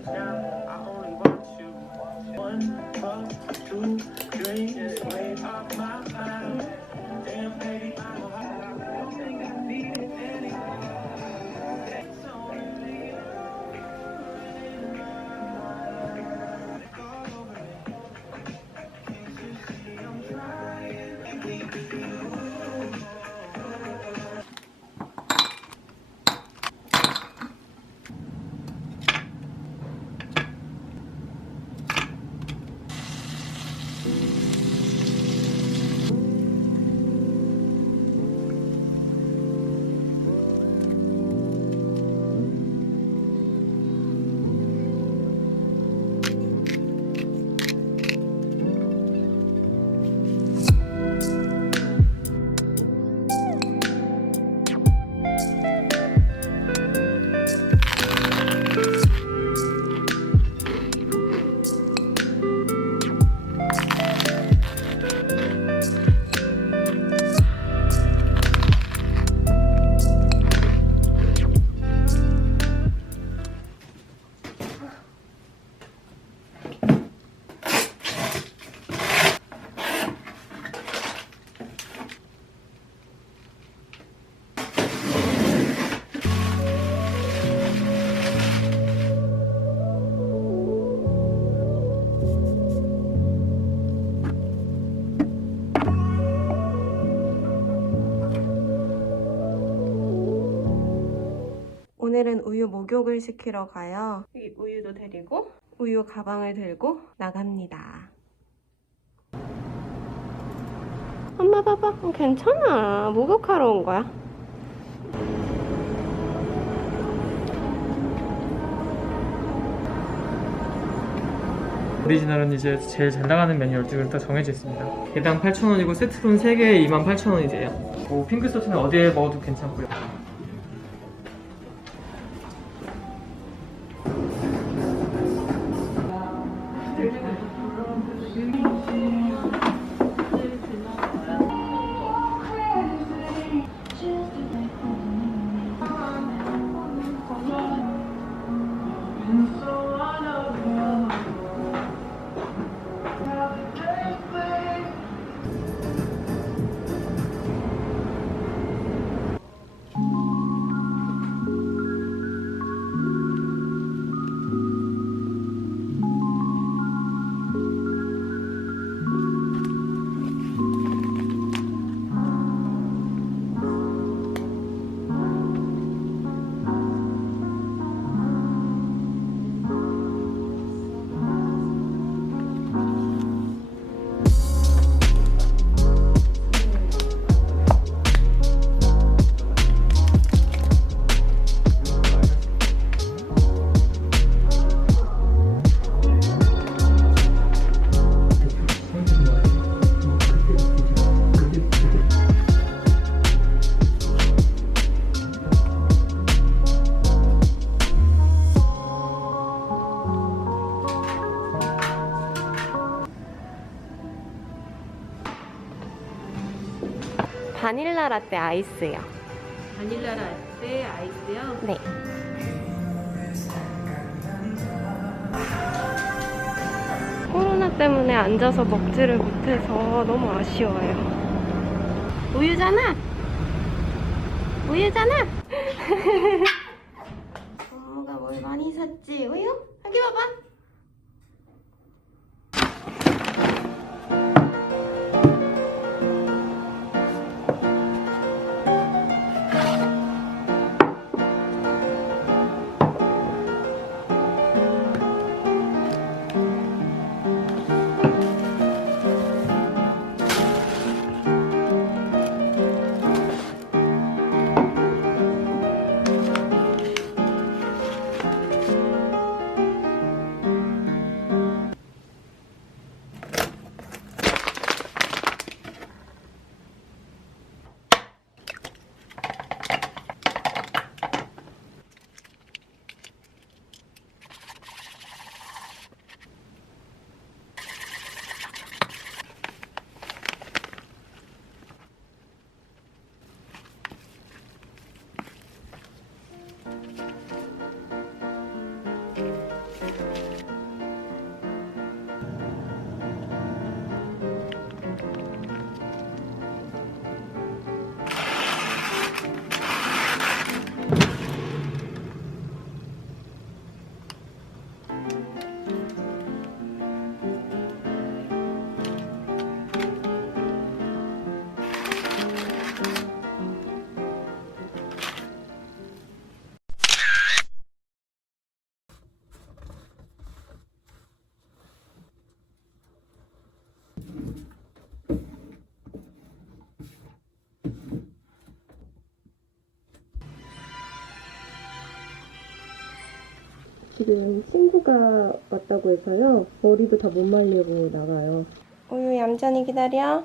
Now I only want you. One two drinks, 오늘은 우유 목욕을 시키러 가요. 이 우유도 데리고 우유 가방을 들고 나갑니다. 엄마 봐봐. 어, 괜찮아. 목욕하러 온 거야. 오리지널은 이제 제일 잘 나가는 메뉴 12개를 딱 정해져 있습니다. 개당 8,000원이고 세트로는 3개에 28,000원이세요. 뭐 핑크 소스는 어디에 먹어도 괜찮고요. 바닐라 라떼 아이스요. 바닐라 라떼 아이스요? 네. 코로나 때문에 앉아서 먹지를 못해서 너무 아쉬워요. 우유잖아! 우유잖아! 엄마가 뭘 많이 샀지? 우유? 여기 봐봐! 지금 친구가 왔다고 해서요. 머리도 다 못 말리고 나가요. 우유 얌전히 기다려.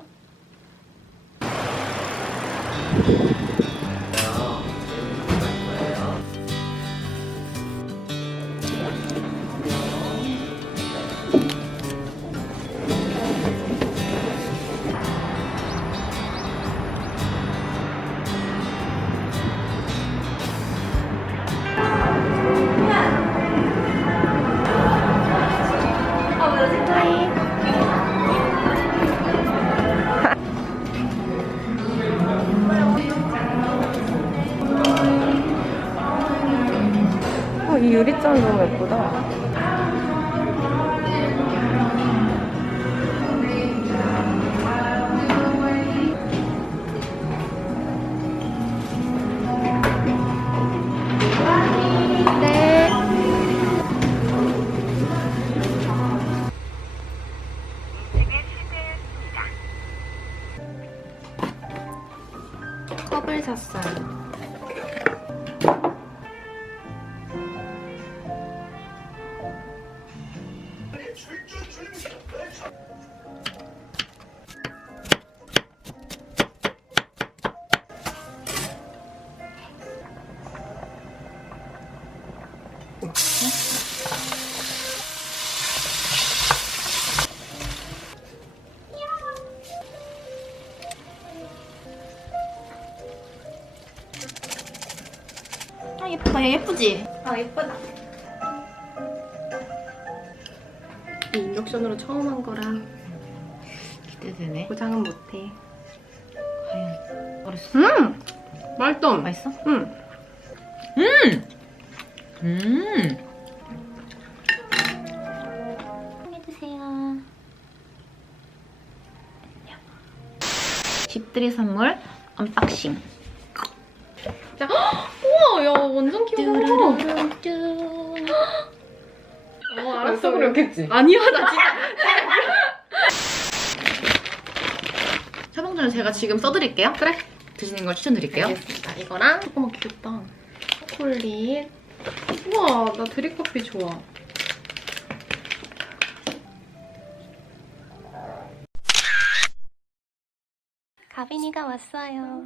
유리잔 너무 예쁘다. 예쁘다 얘 예쁘지? 아 예쁘다. 이 인덕션으로 처음 한 거라 기대되네 고장은 못해. 과연 어렸어 음, 맛있어. 맛있어? 응. 음 해주세요 집들이 선물 언박싱 자, 우와, 야 완전 귀여워. 뚜루루뚜 어, 알았어, 그렇겠지. 아니야, 나 진짜. 사봉전을 제가 지금 써드릴게요 그래. 드시는 걸 추천드릴게요 알겠습니다. 이거랑 조그맣 귀엽다. 초콜릿. 우와, 나 드립커피 좋아. 가빈이가 왔어요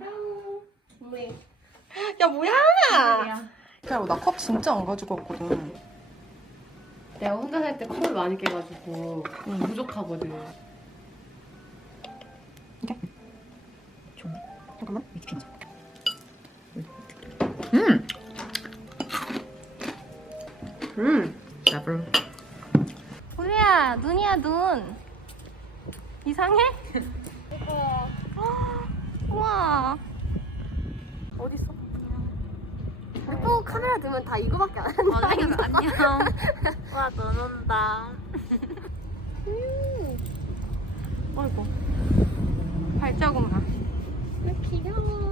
야, 뭐야? 야, 나컵 진짜 안 가지고 왔거든. 내가 혼자 살 때 컵을 많이 깨가지고 부족하거든. 잠깐만 이렇게 핀자 음 음. 더블 우리야, 눈이야, 눈. 이상해? 우와. 어딨어? 우리 또 카메라 들면 다 이거밖에 안 해. 어, 생각 안녕 와 너 논다 아이고. 발자국 나. 귀여워.